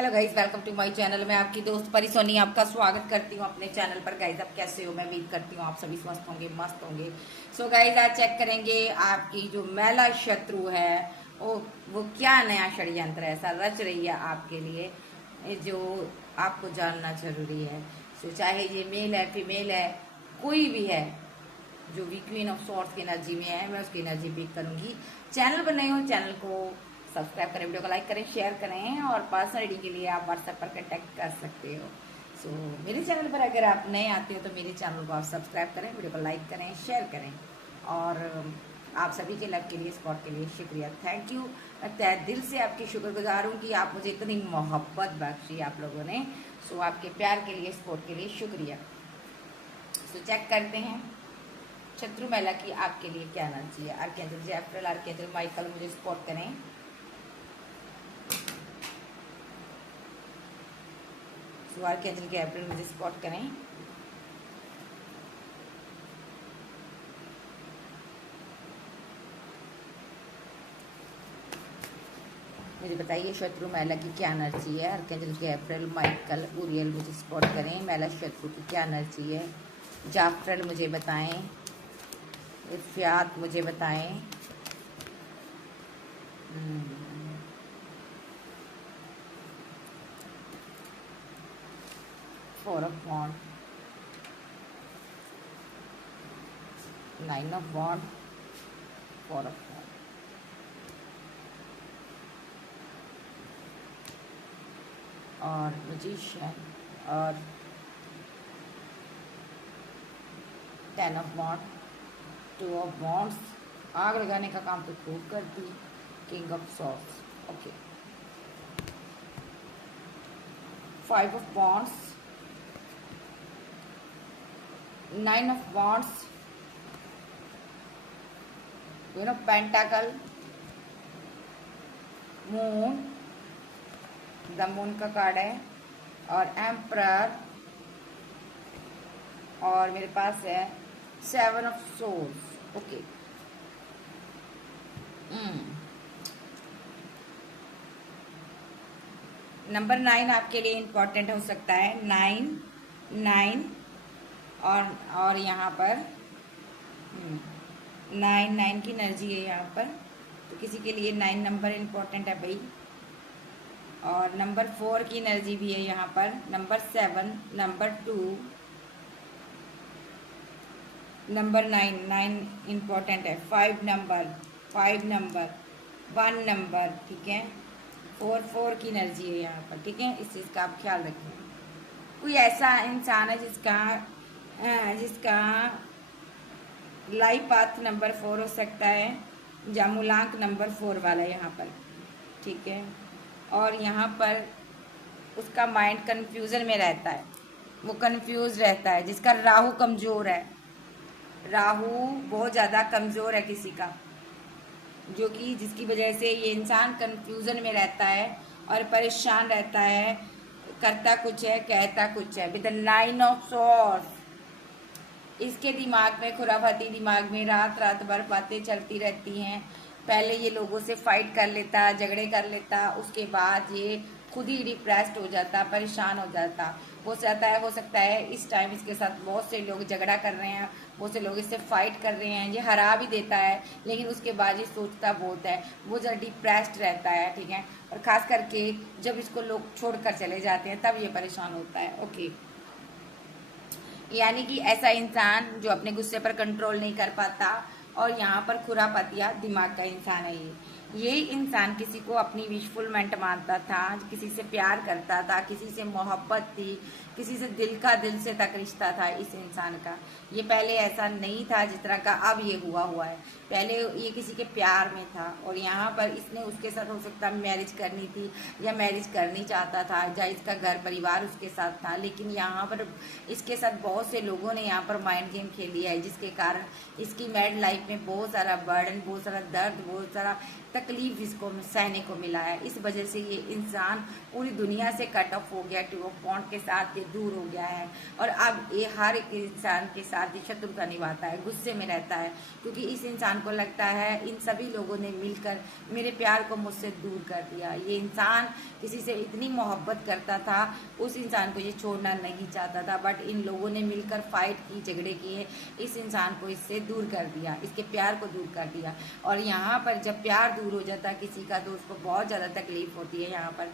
Hello guys, welcome to my channel. मैं आपकी दोस्त परी सोनी आपका स्वागत करती हूँ अपने चैनल पर। गाइज आप कैसे हो? मैं उम्मीद करती हूँ आप सभी स्वस्थ होंगे, मस्त होंगे। सो गाइज आज चेक करेंगे आपकी जो महिला शत्रु है वो क्या नया षड्यंत्र ऐसा रच रही है आपके लिए जो आपको जानना जरूरी है। सो चाहे ये मेल है, फीमेल है, कोई भी है जो भी क्वीन ऑफ सॉर्ड्स की एनर्जी में है, मैं उसकी एनर्जी पिक करूंगी। चैनल पर नए हो, चैनल को सब्सक्राइब करें, वीडियो को लाइक करें, शेयर करें और पर्सनल रीडिंग के लिए आप व्हाट्सएप पर कांटेक्ट कर सकते हो। सो मेरे चैनल पर अगर आप नए आते हो तो मेरे चैनल को आप सब्सक्राइब करें, वीडियो को लाइक करें, शेयर करें और आप सभी के लव के लिए, सपोर्ट के लिए शुक्रिया, थैंक यू। मैं तहे दिल से आपकी शुक्रगुजार हूँ कि आप मुझे इतनी मोहब्बत बख्शी आप लोगों ने। सो आपके प्यार के लिए, सपोर्ट के लिए शुक्रिया। सो चेक करते हैं शत्रु महिला की आपके लिए क्या एनर्जी है। आर्कएंजल जैफ्राइल, आर्कएंजल माइकल मुझे सपोर्ट करें। सो आर्कएंजल गैब्रिएल मुझे सपोर्ट करें। मुझे बताइए शत्रु महिला की क्या एनर्जी है। आर्कएंजल गैब्रिएल, माइकल, ऊरियल मुझे सपोर्ट करें। महिला शत्रु की क्या एनर्जी है। जाफ्राइल मुझे बताएं। इर्फियात मुझे बताएं। Four of wand, nine of wand, four of wand और मैजिशियन और ten of wand, two of wands. आग लगाने का काम तो खूब करती। King of swords, okay. Five of wands, nine of wands, queen of pentacle, moon, the moon का कार्ड है और एम्परर और मेरे पास है seven of swords, okay. Number 9 आपके लिए इम्पोर्टेंट हो सकता है। 9 और यहाँ पर 9 की एनर्जी है यहाँ पर, तो किसी के लिए 9 नंबर इम्पोर्टेंट है भाई। और नंबर 4 की एनर्जी भी है यहाँ पर। नंबर 7, नंबर 2, नंबर 9 इम्पोर्टेंट है। 5 नंबर, 1 नंबर, ठीक है। 4 की एनर्जी है यहाँ पर, ठीक है। इस चीज़ का आप ख्याल रखें। कोई ऐसा इंसान है जिसका लाइफ पाथ नंबर 4 हो सकता है, या मूलांक नंबर 4 वाला है यहाँ पर, ठीक है। और यहाँ पर उसका माइंड कंफ्यूजन में रहता है, वो कंफ्यूज रहता है। जिसका राहु कमज़ोर है, राहु बहुत ज़्यादा कमज़ोर है किसी का, जो कि जिसकी वजह से ये इंसान कंफ्यूजन में रहता है और परेशान रहता है। करता कुछ है, कहता कुछ है। विद द 9 ऑफ सॉर्ड्स इसके दिमाग में, खुराफाती दिमाग में रात भर बातें चलती रहती हैं। पहले ये लोगों से फाइट कर लेता, झगड़े कर लेता, उसके बाद ये खुद ही डिप्रेस्ड हो जाता, परेशान हो जाता। हो सकता है इस टाइम इसके साथ बहुत से लोग झगड़ा कर रहे हैं, बहुत से लोग इससे फाइट कर रहे हैं, ये हरा भी देता है, लेकिन उसके बाद ये सोचता बहुत है, वो जरा डिप्रेस्ड रहता है, ठीक है। और ख़ास करके जब इसको लोग छोड़कर चले जाते हैं तब ये परेशान होता है, ओके। यानी कि ऐसा इंसान जो अपने गुस्से पर कंट्रोल नहीं कर पाता और यहाँ पर खुरापतिया दिमाग का इंसान है। ये इंसान किसी को अपनी विशफुलमेंट मानता था, किसी से प्यार करता था, किसी से मोहब्बत थी, किसी से दिल से तक रिश्ता था इस इंसान का। ये पहले ऐसा नहीं था जिस तरह का अब ये हुआ है। पहले ये किसी के प्यार में था और यहाँ पर इसने उसके साथ हो सकता है मैरिज करनी थी या मैरिज करनी चाहता था, या इसका घर परिवार उसके साथ था, लेकिन यहाँ पर इसके साथ बहुत से लोगों ने यहाँ पर माइंड गेम खेल लिया है, जिसके कारण इसकी मैरिड लाइफ में बहुत सारा बर्डन, बहुत सारा दर्द, बहुत सारा तकलीफ इसको सहने को मिला है। इस वजह से ये इंसान पूरी दुनिया से कट ऑफ हो गया, टू ऑफ पॉइंट के साथ ये दूर हो गया है और अब ये हर एक इंसान के साथ शत्रुता निभाता है, गुस्से में रहता है, क्योंकि इस इंसान इंसान को लगता है इन सभी लोगों ने मिलकर मेरे प्यार को मुझसे दूर कर दिया। ये इंसान किसी से इतनी मोहब्बत करता था, उस इंसान को ये छोड़ना नहीं चाहता था, बट इन लोगों ने मिलकर फाइट की, झगड़े किए, इस इंसान को इससे दूर कर दिया, इसके प्यार को दूर कर दिया। और यहाँ पर जब प्यार दूर हो जाता है किसी का तो उसको बहुत ज़्यादा तकलीफ होती है। यहाँ पर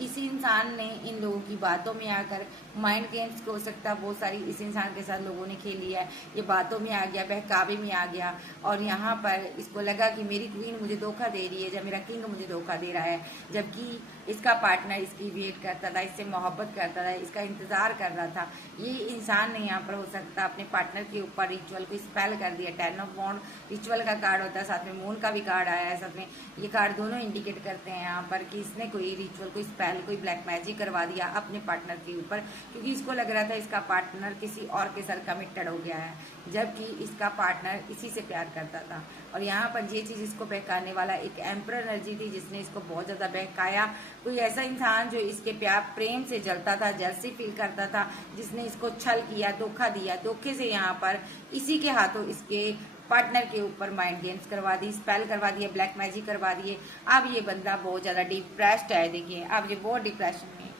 इसी इंसान ने इन लोगों की बातों में आकर माइंड गेम्स हो सकता है बहुत सारी इस इंसान के साथ लोगों ने खेली है। ये बातों में आ गया, बहकावे में आ गया, और यहाँ पर इसको लगा कि मेरी क्वीन मुझे धोखा दे रही है, जब मेरा किंग मुझे धोखा दे रहा है, जबकि इसका पार्टनर इसकी वेट करता था, इससे मोहब्बत करता था, इसका इंतजार कर रहा था। ये इंसान ने यहाँ पर हो सकता है अपने पार्टनर के ऊपर रिचुअल को स्पेल कर दिया। 10 ऑफ वॉन्ड रिचुअल का कार्ड होता है, साथ में मून का भी कार्ड आया है, साथ में ये कार्ड दोनों इंडिकेट करते हैं यहाँ पर कि इसने कोई रिचुअल, कोई स्पेल, कोई ब्लैक मैजिक करवा दिया अपने पार्टनर के ऊपर, क्योंकि इसको लग रहा था इसका पार्टनर किसी और के साथ कमिटेड हो गया है, जबकि इसका पार्टनर इसी से प्यार करता था। और यहाँ पर ये चीज़ इसको बहकाने वाला एक एम्परर एनर्जी थी जिसने इसको बहुत ज़्यादा बहकाया। कोई ऐसा इंसान जो इसके प्यार प्रेम से जलता था, जलसी फील करता था, जिसने इसको छल किया, धोखा दिया, धोखे से यहाँ पर इसी के हाथों इसके पार्टनर के ऊपर माइंड गेम्स करवा दी, स्पेल करवा दिए, ब्लैक मैजिक करवा दिए। अब ये बंदा बहुत ज़्यादा डिप्रेस्ड है। देखिए अब ये बहुत डिप्रेशन में है,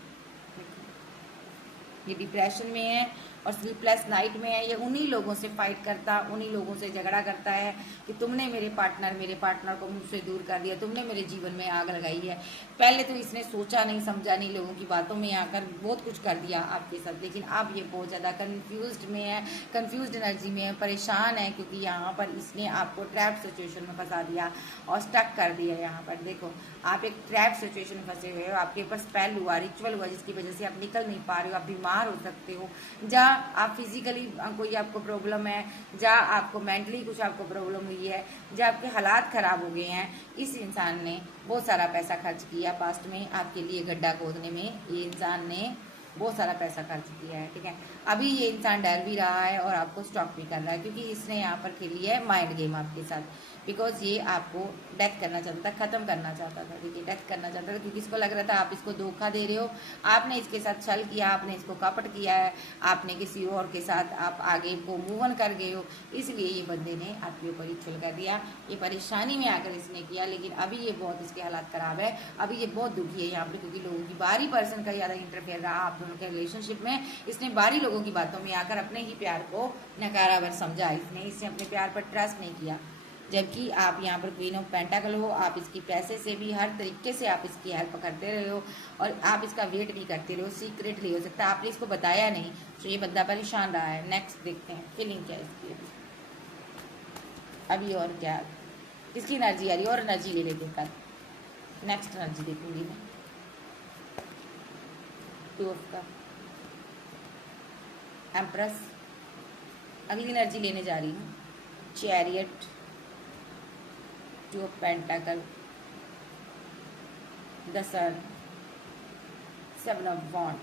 ये डिप्रेशन में है और स्लीपलेस नाइट में है। ये उन्हीं लोगों से फाइट करता, उन्हीं लोगों से झगड़ा करता है कि तुमने मेरे पार्टनर को मुझसे दूर कर दिया, तुमने मेरे जीवन में आग लगाई है। पहले तो इसने सोचा नहीं समझा नहीं, लोगों की बातों में आकर बहुत कुछ कर दिया आपके साथ, लेकिन अब ये बहुत ज़्यादा कन्फ्यूज्ड में है, कन्फ्यूज्ड एनर्जी में है, परेशान है, क्योंकि यहाँ पर इसने आपको ट्रैप सिचुएशन में फंसा दिया और स्टक कर दिया। यहाँ पर देखो आप एक ट्रैप सिचुएशन में फंसे हुए हो, आपके ऊपर स्पेल हुआ, रिचुअल हुआ, जिसकी वजह से आप निकल नहीं पा रहे हो, आप बीमार हो सकते हो, जहाँ आप फिजिकली कोई आपको प्रॉब्लम है, जहाँ आपको मेंटली कुछ आपको प्रॉब्लम हुई है, जहाँ आपके हालात खराब हो गए हैं। इस इंसान ने बहुत सारा पैसा खर्च किया पास्ट में आपके लिए गड्ढा खोदने में, ये इंसान ने बहुत सारा पैसा खर्च किया है, ठीक है। अभी ये इंसान डर भी रहा है और आपको स्टॉप भी कर रहा है, क्योंकि इसने यहाँ पर खेली है माइंड गेम आपके साथ, बिकॉज ये आपको डेथ करना चाहता था, ख़त्म करना चाहता था। देखिए डेथ करना चाहता था क्योंकि इसको लग रहा था आप इसको धोखा दे रहे हो, आपने इसके साथ छल किया, आपने इसको कपट किया है, आपने किसी और के साथ आप आगे को मूव ऑन कर गए हो, इसलिए ये बंदे ने आपके ऊपर रिचुअल कर दिया। ये परेशानी में आकर इसने किया, लेकिन अभी ये बहुत इसके हालात ख़राब है, अभी ये बहुत दुखी है यहाँ पर, क्योंकि लोगों की बाहरी पर्सन का ज़्यादा इंटरफेयर रहा आप दोनों के रिलेशनशिप में। इसने बाहरी लोगों की बातों में आकर अपने ही प्यार को नकारावर समझा, इसने अपने प्यार पर ट्रस्ट नहीं किया, जबकि आप यहाँ पर क्वीन ऑफ पेंटाकल हो। आप इसकी पैसे से भी हर तरीके से आप इसकी हेल्प करते रहे हो और आप इसका वेट भी करते रहे हो, सीक्रेटली हो सकता है आपने इसको बताया नहीं, तो ये बंदा परेशान रहा है। नेक्स्ट देखते हैं फीलिंग क्या है इसकी अभी और क्या इसकी एनर्जी आ रही है, और एनर्जी ले लेते कल। नेक्स्ट एनर्जी देखूंगी मैं 2 ऑफ का एम्प्रेस। अगली एनर्जी लेने जा रही हूँ chariot, 2 of pentacle, the sun, 7 of wand,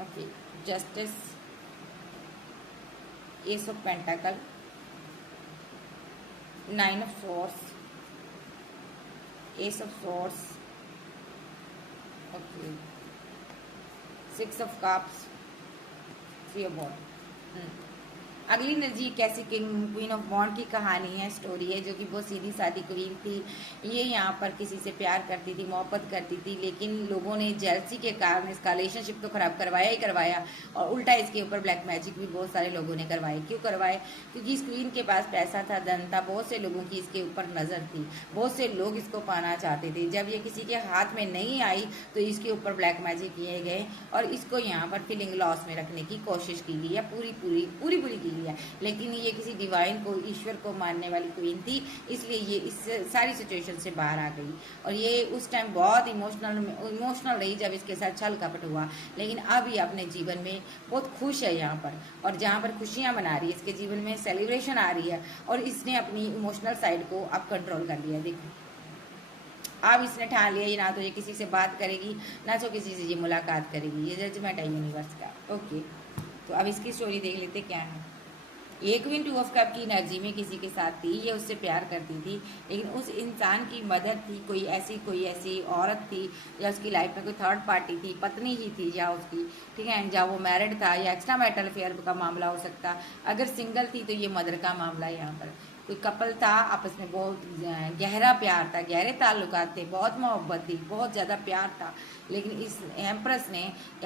okay, justice, ace of pentacle, 9 of swords, ace of swords, okay, 6 of cups, 3 of wand. अगली एनर्जी कैसी क्वीन ऑफ वॉन्ड की कहानी है, स्टोरी है, जो कि बहुत सीधी सादी क्वीन थी। ये यहाँ पर किसी से प्यार करती थी, मोहब्बत करती थी, लेकिन लोगों ने जेलसी के कारण इसका रिलेशनशिप तो खराब करवाया ही करवाया, और उल्टा इसके ऊपर ब्लैक मैजिक भी बहुत सारे लोगों ने करवाए। क्यों करवाए? क्योंकि इस क्वीन के पास पैसा था, धन था, बहुत से लोगों की इसके ऊपर नज़र थी, बहुत से लोग इसको पाना चाहते थे। जब ये किसी के हाथ में नहीं आई तो इसके ऊपर ब्लैक मैजिक किए गए और इसको यहाँ पर फीलिंग लॉस में रखने की कोशिश की गई है, पूरी की गई है। लेकिन ये किसी डिवाइन को, ईश्वर को मानने वाली क्वीन थी, इसलिए ये इस सारी सिचुएशन से बाहर आ गई। और ये उस टाइम बहुत इमोशनल रही जब इसके साथ छल कपट हुआ, लेकिन अब ये अपने जीवन में बहुत खुश है यहाँ पर, और जहाँ पर खुशियाँ मना रही है, इसके जीवन में सेलिब्रेशन आ रही है, और इसने अपनी इमोशनल साइड को अब कंट्रोल कर लिया। देखो अब इसने ठान लिया ये ना तो ये किसी से बात करेगी, ना तो किसी से ये मुलाकात करेगी। ये जजमेंट है यूनिवर्स का। ओके, तो अब इसकी स्टोरी देख लेते क्या है। ये क्वीन 2 ऑफ कप की एनर्जी में किसी के साथ थी, ये उससे प्यार करती थी, लेकिन उस इंसान की मदद थी, कोई ऐसी औरत थी या उसकी लाइफ में कोई थर्ड पार्टी थी, पत्नी ही थी या उसकी, ठीक है, या वो मैरिड था, या एक्स्ट्रा मैरिटल अफेयर का मामला हो सकता। अगर सिंगल थी तो ये मदर का मामला है यहाँ पर। कोई कपल था, आपस में बहुत गहरा प्यार था, गहरे ताल्लुकात थे, बहुत मोहब्बत थी, बहुत ज़्यादा प्यार था। लेकिन इस एम्प्रेस ने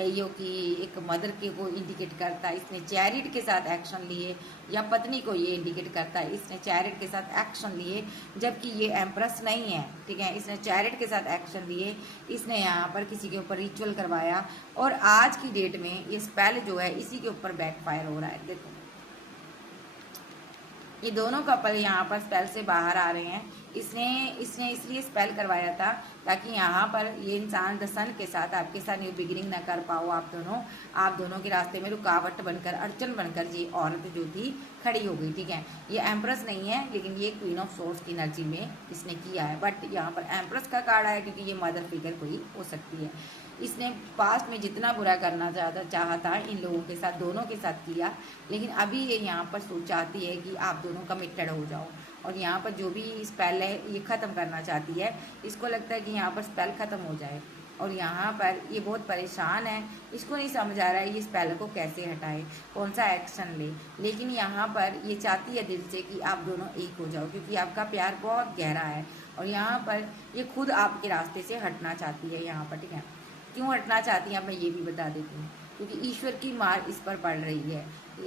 यो कि एक मदर के को इंडिकेट करता है, इसने चैरिट के साथ एक्शन लिए, या पत्नी को ये इंडिकेट करता है, इसने चैरिट के साथ एक्शन लिए, जबकि ये एम्प्रेस नहीं है, ठीक है। इसने चैरिट के साथ एक्शन लिए, इसने यहाँ पर किसी के ऊपर रिचुअल करवाया, और आज की डेट में ये स्पेल जो है इसी के ऊपर बैकफायर हो रहा है। देखो ये दोनों कपल यहाँ पर स्पेल से बाहर आ रहे हैं। इसने इसने इसलिए स्पेल करवाया था ताकि यहाँ पर ये इंसान द सन के साथ आपके साथ न्यू बिगिनिंग ना कर पाओ। आप दोनों के रास्ते में रुकावट बनकर, अड़चन बनकर ये औरत जो थी खड़ी हो गई, ठीक है। ये एम्प्रेस नहीं है, लेकिन ये क्वीन ऑफ सोर्स की एनर्जी में इसने किया है। बट यहाँ पर एम्प्रेस का कार्ड आया क्योंकि ये मदर फिगर कोई हो सकती है। इसने पास्ट में जितना बुरा करना चाहता इन लोगों के साथ, दोनों के साथ किया, लेकिन अभी ये यहाँ पर चाहती है कि आप दोनों कमिटेड हो जाओ, और यहाँ पर जो भी स्पेल है ये ख़त्म करना चाहती है। इसको लगता है कि यहाँ पर स्पेल ख़त्म हो जाए, और यहाँ पर ये बहुत परेशान है, इसको नहीं समझ आ रहा है ये स्पेल को कैसे हटाए, कौन सा एक्शन ले। लेकिन यहाँ पर ये चाहती है दिल से कि आप दोनों एक हो जाओ, क्योंकि आपका प्यार बहुत गहरा है, और यहाँ पर ये खुद आपके रास्ते से हटना चाहती है यहाँ पर, ठीक है। क्यों हटना चाहती हैं, अब मैं ये भी बता देती हूँ। क्योंकि ईश्वर की मार इस पर पड़ रही है।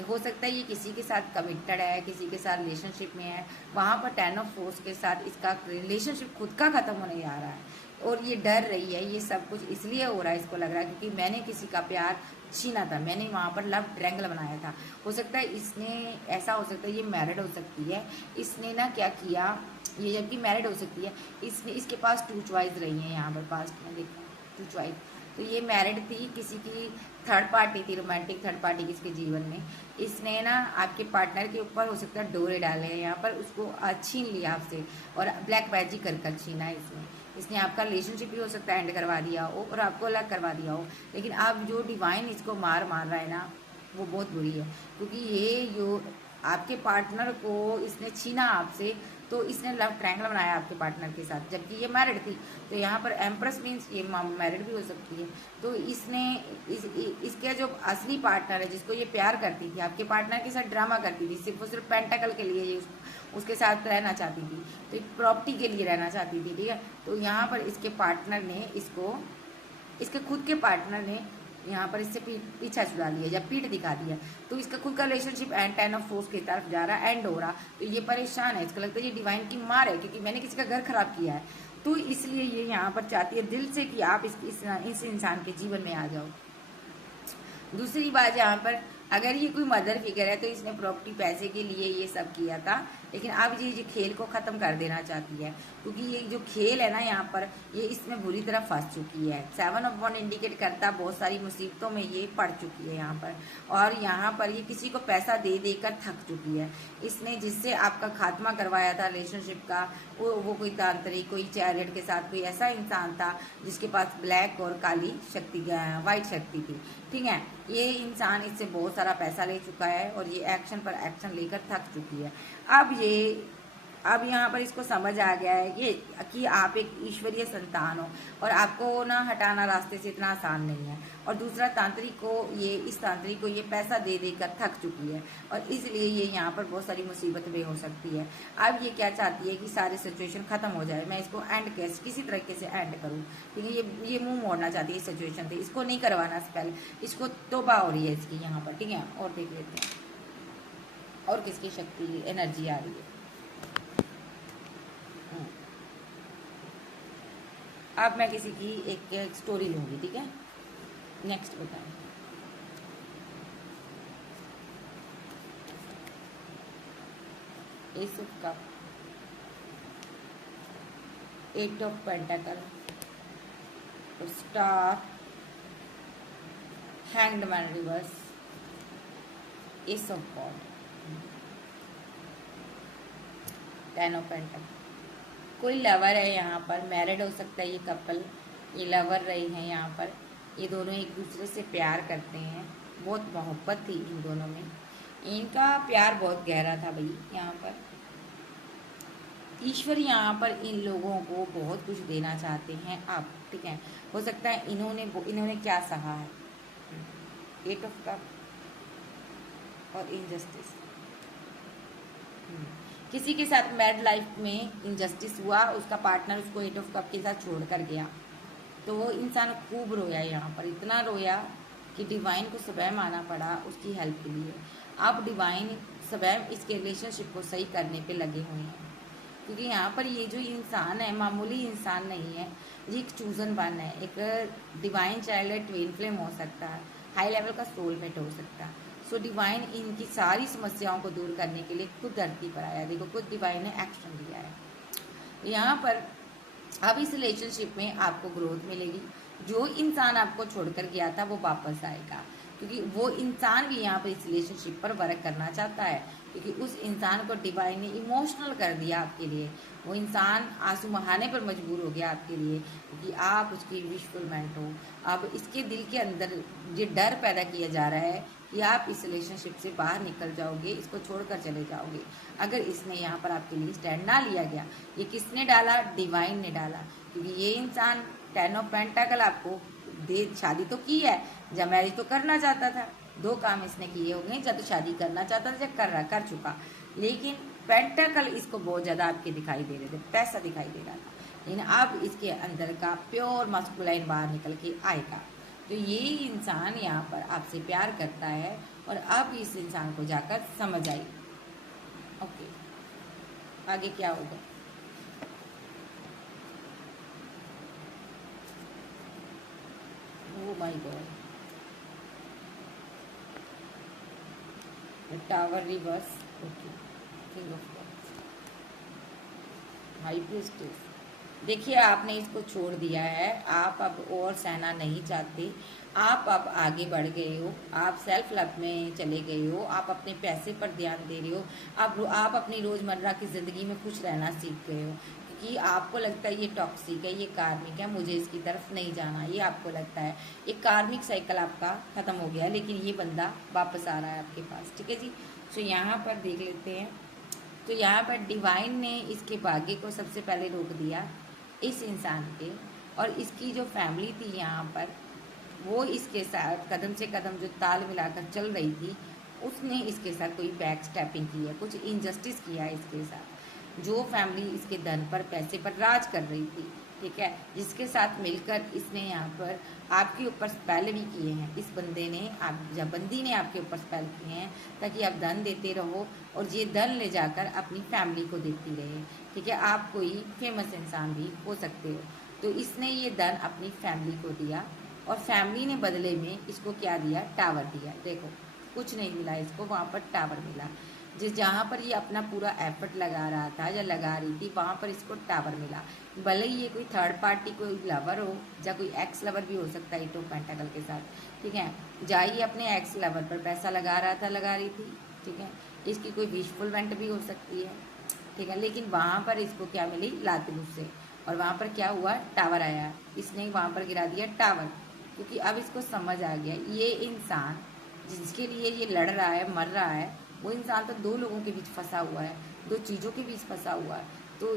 हो सकता है ये किसी के साथ कमिटेड है, किसी के साथ रिलेशनशिप में है, वहाँ पर 10 ऑफ सोर्स के साथ इसका रिलेशनशिप खुद का ख़त्म होने जा रहा है, और ये डर रही है। ये सब कुछ इसलिए हो रहा है, इसको लग रहा है क्योंकि मैंने किसी का प्यार छीना था, मैंने वहाँ पर लव ट्रायंगल बनाया था। हो सकता है इसने, ऐसा हो सकता है ये मैरिड हो सकती है, इसने ना क्या किया, ये जबकि मैरिड हो सकती है, इसने, इसके पास 2 चॉइस रही हैं यहाँ पर पास्ट में, देखो 2 चॉइस। तो ये मैरिड थी, किसी की थर्ड पार्टी थी, रोमांटिक थर्ड पार्टी किसके जीवन में। इसने ना आपके पार्टनर के ऊपर हो सकता है डोरे डाले हैं यहाँ पर, उसको छीन लिया आपसे, और ब्लैक मैजिक कर छीना है इसने आपका रिलेशनशिप भी हो सकता है एंड करवा दिया हो, और आपको अलग करवा दिया हो। लेकिन अब जो डिवाइन इसको मार रहा है ना, वो बहुत बुरी है, क्योंकि ये जो आपके पार्टनर को इसने छीना आपसे, तो इसने लव ट्रायंगल बनाया आपके पार्टनर के साथ, जबकि ये मैरिड थी। तो यहाँ पर एम्प्रेस मीन्स ये मैरिड भी हो सकती है। तो इसने इसके जो असली पार्टनर है, जिसको ये प्यार करती थी, आपके पार्टनर के साथ ड्रामा करती थी, सिर्फ और सिर्फ पेंटाकल के लिए ये उसके साथ रहना चाहती थी, तो एक प्रॉपर्टी के लिए रहना चाहती थी, ठीक है। तो यहाँ पर इसके पार्टनर ने इसको, इसके खुद के पार्टनर ने यहाँ पर इससे पीछा छुड़ा लिया या पीठ दिखा दिया, तो इसका खुद का रिलेशनशिप एंड 10 ऑफ सोर्स की तरफ जा रहा है, एंड हो रहा। तो ये परेशान है, इसको लगता है ये डिवाइन की मार है, क्योंकि मैंने किसी का घर खराब किया है। तो इसलिए ये यहाँ पर चाहती है दिल से कि आप इस इंसान के जीवन में आ जाओ। दूसरी बात यहाँ पर, अगर ये कोई मदर फिगर है तो इसने प्रॉपर्टी पैसे के लिए ये सब किया था, लेकिन अब ये खेल को ख़त्म कर देना चाहती है, क्योंकि ये जो खेल है ना यहाँ पर, ये इसमें बुरी तरह फंस चुकी है। 7 ऑफ वन इंडिकेट करता बहुत सारी मुसीबतों में ये पड़ चुकी है यहाँ पर, और यहाँ पर ये किसी को पैसा दे देकर थक चुकी है। इसने जिससे आपका खात्मा करवाया था रिलेशनशिप का, वो कोई तांत्रिक, कोई चैरिट के साथ कोई ऐसा इंसान था जिसके पास ब्लैक और काली शक्ति, वाइट शक्ति थी, ठीक है। ये इंसान इससे बहुत सारा पैसा ले चुका है, और ये एक्शन पर एक्शन लेकर थक चुकी है। अब यहाँ पर इसको समझ आ गया है कि आप एक ईश्वरीय संतान हो, और आपको ना हटाना रास्ते से इतना आसान नहीं है। और दूसरा, इस तांत्रिक को ये पैसा दे देकर थक चुकी है, और इसलिए ये यहाँ पर बहुत सारी मुसीबत भी हो सकती है। अब ये क्या चाहती है कि सारी सिचुएशन खत्म हो जाए, मैं इसको एंड किसी तरीके से एंड करूँ, ठीक है। ये मुंह मोड़ना चाहती है इस सिचुएशन से, इसको नहीं करवाना स्पेल, इसको तौबा हो रही है इसकी यहाँ पर, ठीक है। और देख लेते हैं और किसकी शक्ति एनर्जी आ रही है। अब मैं किसी की एक स्टोरी लूंगी, ठीक है। नेक्स्ट बताएं। Ace of cup, 8 of pentacle, star, hanged man reverse, ace of god, 10 of pentacle. कोई लवर है यहाँ पर, मैरिड हो सकता है ये कपल, ये लवर रही हैं यहाँ पर। ये दोनों एक दूसरे से प्यार करते हैं, बहुत मोहब्बत थी इन दोनों में, इनका प्यार बहुत गहरा था भाई। यहाँ पर ईश्वर यहाँ पर इन लोगों को बहुत कुछ देना चाहते हैं आप, ठीक है। हो सकता है इन्होंने क्या सहा है, 8 ऑफ कप और इनजस्टिस। किसी के साथ मैरिड लाइफ में इनजस्टिस हुआ, उसका पार्टनर उसको 8 ऑफ कप के साथ छोड़ कर गया, तो वो इंसान खूब रोया, यहाँ पर इतना रोया कि डिवाइन को स्वयं आना पड़ा उसकी हेल्प के लिए। अब डिवाइन स्वयं इसके रिलेशनशिप को सही करने पे लगे हुए हैं, क्योंकि यहाँ पर ये जो इंसान है मामूली इंसान नहीं है, ये एक चूजन वन है, एक डिवाइन चाइल्ड है, ट्विन फ्लेम हो सकता है, हाई लेवल का सोलमेट हो सकता है। सो डिवाइन इनकी सारी समस्याओं को दूर करने के लिए खुद धरती पर आया। देखो खुद डिवाइन ने एक्शन लिया है यहाँ पर। अब इस रिलेशनशिप में आपको ग्रोथ मिलेगी। जो इंसान आपको छोड़कर गया था वो वापस आएगा, क्योंकि वो इंसान भी यहाँ पर इस रिलेशनशिप पर वर्क करना चाहता है, क्योंकि उस इंसान को डिवाइन ने इमोशनल कर दिया आपके लिए। वो इंसान आंसू बहाने पर मजबूर हो गया आपके लिए, क्योंकि आप उसकी विशफुलमेंट हो। अब इसके दिल के अंदर ये डर पैदा किया जा रहा है कि आप इस रिलेशनशिप से बाहर निकल जाओगे, इसको छोड़कर चले जाओगे, अगर इसने यहाँ पर आपके लिए स्टैंड ना लिया गया। ये किसने डाला? डिवाइन ने डाला, क्योंकि ये इंसान 10 ऑफ पेंटाकल आपको दे शादी तो की है, जब मैरिज तो करना चाहता था, 2 काम इसने किए होंगे, जब तो शादी करना चाहता था, जब कर चुका, लेकिन पेंटाकल इसको बहुत ज़्यादा आपके दिखाई दे रहे थे, पैसा दिखाई दे रहा था, लेकिन अब इसके अंदर का प्योर मस्कुलाइन बाहर निकल के आएगा। तो ये इंसान यहाँ पर आपसे प्यार करता है, और अब इस इंसान को जाकर समझ आई। ओके, आगे क्या होगा? Oh my God, tower reverse. Okay, king of cups, high priestess. देखिए आपने इसको छोड़ दिया है, आप अब और सहना नहीं चाहते, आप अब आगे बढ़ गए हो, आप सेल्फ लव में चले गए हो, आप अपने पैसे पर ध्यान दे रहे हो, आप अपनी रोज़मर्रा की ज़िंदगी में खुश रहना सीख गए हो, क्योंकि आपको लगता है ये टॉक्सिक है, ये कार्मिक है, मुझे इसकी तरफ नहीं जाना, ये आपको लगता है। एक कार्मिक साइकिल आपका ख़त्म हो गया, लेकिन ये बंदा वापस आ रहा है आपके पास। ठीक है जी। तो यहाँ पर देख लेते हैं। तो यहाँ पर डिवाइन ने इसके भाग्य को सबसे पहले रोक दिया इस इंसान के, और इसकी जो फैमिली थी यहाँ पर, वो इसके साथ कदम से कदम जो ताल मिलाकर चल रही थी, उसने इसके साथ कोई बैक स्टेपिंग की है, कुछ इनजस्टिस किया है इसके साथ। जो फैमिली इसके धन पर पैसे पर राज कर रही थी, ठीक है, जिसके साथ मिलकर इसने यहाँ पर आपके ऊपर स्पेल भी किए हैं, इस बंदे ने या बंदी ने आपके ऊपर स्पेल किए हैं, ताकि आप धन देते रहो और ये धन ले जाकर अपनी फैमिली को देती रहे। ठीक है, आप कोई फेमस इंसान भी हो सकते हो। तो इसने ये धन अपनी फैमिली को दिया, और फैमिली ने बदले में इसको क्या दिया? टावर दिया। देखो कुछ नहीं मिला इसको, वहाँ पर टावर मिला। जहाँ पर ये अपना पूरा एफर्ट लगा रहा था या लगा रही थी, वहाँ पर इसको टावर मिला। भले ही ये कोई थर्ड पार्टी कोई लवर हो, या कोई एक्स लवर भी हो सकता है 8 ऑफ पेंटाकल के साथ। ठीक है, जा ये अपने एक्स लवर पर पैसा लगा रहा था, लगा रही थी। ठीक है, इसकी कोई विशफुलमेंट भी हो सकती है। ठीक है, लेकिन वहाँ पर इसको क्या मिली? लातूर से। और वहाँ पर क्या हुआ? टावर आया, इसने वहाँ पर गिरा दिया टावर, क्योंकि अब इसको समझ आ गया ये इंसान जिसके लिए ये लड़ रहा है, मर रहा है, वो इंसान तो 2 लोगों के बीच फंसा हुआ है, 2 चीज़ों के बीच फंसा हुआ है। तो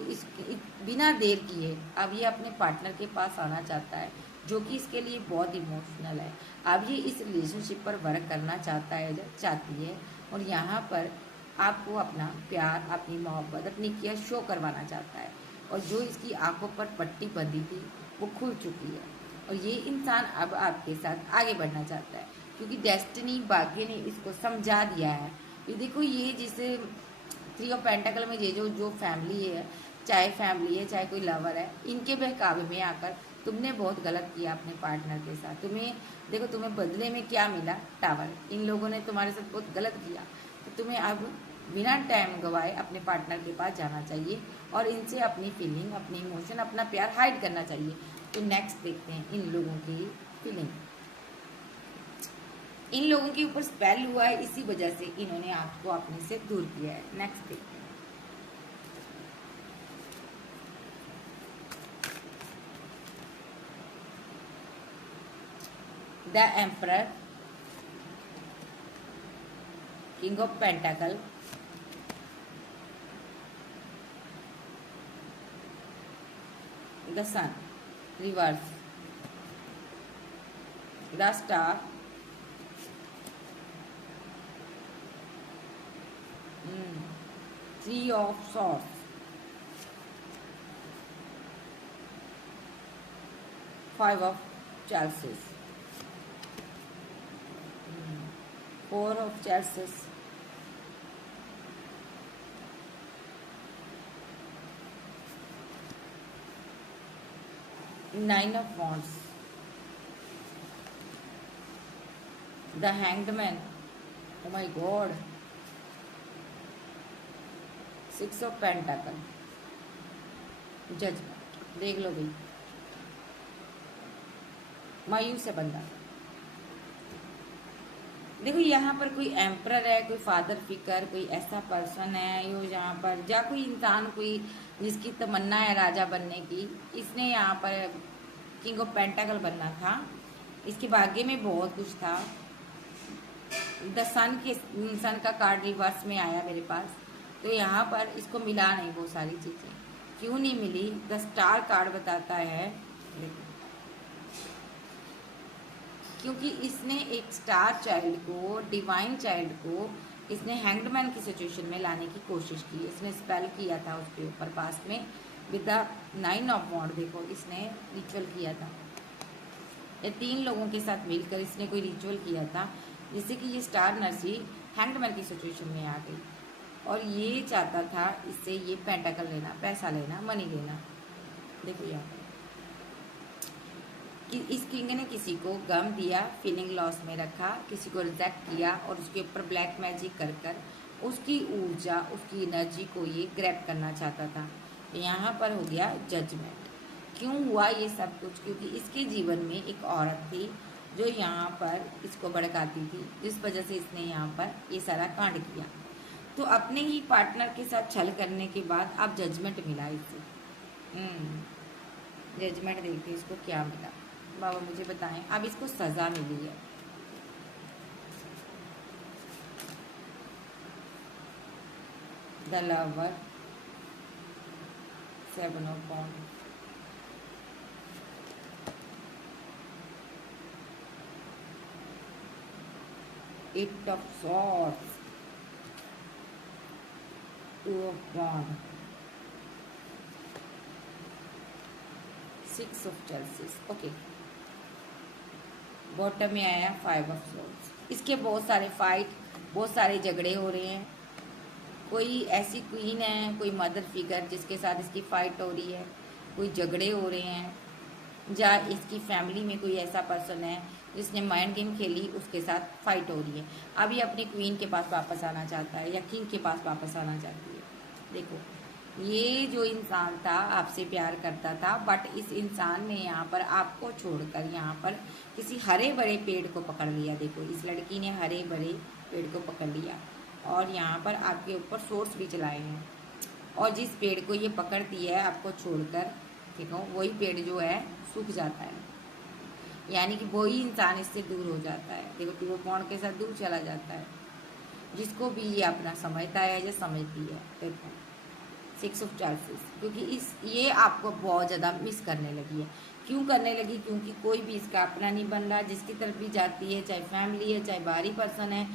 बिना देर किए अब ये अपने पार्टनर के पास आना चाहता है, जो कि इसके लिए बहुत इमोशनल है। अब ये इस रिलेशनशिप पर वर्क करना चाहता है, चाहती है, और यहाँ पर आपको अपना प्यार, अपनी मोहब्बत, अपनी केयर शो करवाना चाहता है। और जो इसकी आंखों पर पट्टी बंधी थी वो खुल चुकी है, और ये इंसान अब आपके साथ आगे बढ़ना चाहता है, क्योंकि डेस्टिनी, भाग्य ने इसको समझा दिया है। ये देखो, ये जिसे 3 ऑफ पेंटाकल में ये जो फैमिली है, चाहे फैमिली है चाहे कोई लवर है, इनके बहकावे में आकर तुमने बहुत गलत किया अपने पार्टनर के साथ। तुम्हें बदले में क्या मिला? टावर। इन लोगों ने तुम्हारे साथ बहुत गलत किया, तो तुम्हें अब बिना टाइम गवाए अपने पार्टनर के पास जाना चाहिए, और इनसे अपनी फीलिंग, अपनी इमोशन, अपना प्यार हाइड करना चाहिए। तो नेक्स्ट देखते हैं इन लोगों की फीलिंग। इन लोगों के ऊपर स्पेल हुआ है, इसी वजह से इन्होंने आपको अपने से दूर किया है। नेक्स्ट देखते हैं। The emperor, king of pentacle, the sun reverse, the star, 3 of swords, 5 of chalices, 4 of chalices, 9 of wands, the hanged man, oh my god, 6 of pentacle, judgement. देख लो भाई, मायूस है बंदा। देखो यहाँ पर कोई एम्परर है, कोई फादर फिगर, कोई ऐसा पर्सन है यो यहाँ पर, या कोई इंसान, कोई जिसकी तमन्ना है राजा बनने की, इसने यहाँ पर किंग ऑफ पेंटाकल बनना था। इसके भाग्य में बहुत कुछ था। द सन का कार्ड रिवर्स में आया मेरे पास, तो यहाँ पर इसको मिला नहीं वो सारी चीजें। क्यों नहीं मिली? द स्टार कार्ड बताता है, क्योंकि इसने एक स्टार चाइल्ड को, डिवाइन चाइल्ड को, इसने हैंगडमैन की सिचुएशन में लाने की कोशिश की। इसने स्पेल किया था उसके ऊपर पास्ट में विद द 9 ऑफ वॉन्ड। देखो इसने रिचुअल किया था, ये 3 लोगों के साथ मिलकर इसने कोई रिचुअल किया था, जिससे कि ये स्टार नर्सी हैंगडमैन की सिचुएशन में आ गई। और ये चाहता था इससे ये पेंटाकल लेना, पैसा लेना, मनी लेना। देखो यहाँ कि इस किंग ने किसी को गम दिया, फीलिंग लॉस में रखा, किसी को रिजेक्ट किया और उसके ऊपर ब्लैक मैजिक कर कर उसकी ऊर्जा, उसकी एनर्जी को ये ग्रैब करना चाहता था। तो यहाँ पर हो गया जजमेंट। क्यों हुआ ये सब कुछ? क्योंकि इसके जीवन में एक औरत थी जो यहाँ पर इसको भड़काती थी, जिस वजह से इसने यहाँ पर ये सारा कांड किया। तो अपने ही पार्टनर के साथ छल करने के बाद अब जजमेंट मिला इसे। जजमेंट देखते इसको क्या मिला, बाबा मुझे बताएं। अब इसको सजा मिली है। The lover, 7 of wand, eight of swords, 2 of wand, 6 of chalices. Okay, bottom में आया 5 ऑफ सोर्ड्स। इसके बहुत सारे फाइट, बहुत सारे झगड़े हो रहे हैं। कोई ऐसी क्वीन है, कोई मदर फिगर जिसके साथ इसकी फाइट हो रही है, कोई झगड़े हो रहे हैं, या इसकी फैमिली में कोई ऐसा पर्सन है जिसने माइंड गेम खेली, उसके साथ फाइट हो रही है। अब ये अपनी क्वीन के पास वापस आना चाहता है या किंग के पास वापस आना चाहती है। देखो ये जो इंसान था आपसे प्यार करता था, बट इस इंसान ने यहाँ पर आपको छोड़कर यहाँ पर किसी हरे भरे पेड़ को पकड़ लिया। देखो इस लड़की ने हरे भरे पेड़ को पकड़ लिया और यहाँ पर आपके ऊपर सोर्स भी चलाए हैं। और जिस पेड़ को ये पकड़ती है आपको छोड़कर, देखो वही पेड़ जो है सूख जाता है, यानी कि वही इंसान इससे दूर हो जाता है। देखो 2 ऑफ वॉन्ड के साथ दूर चला जाता है, जिसको भी ये अपना समझता है या समझती है। देखो 6 ऑफ चेल्सीज, क्योंकि ये आपको बहुत ज़्यादा मिस करने लगी है। क्यों करने लगी? क्योंकि कोई भी इसका अपना नहीं बन रहा। जिसकी तरफ भी जाती है, चाहे फैमिली है, चाहे बाहरी पर्सन है,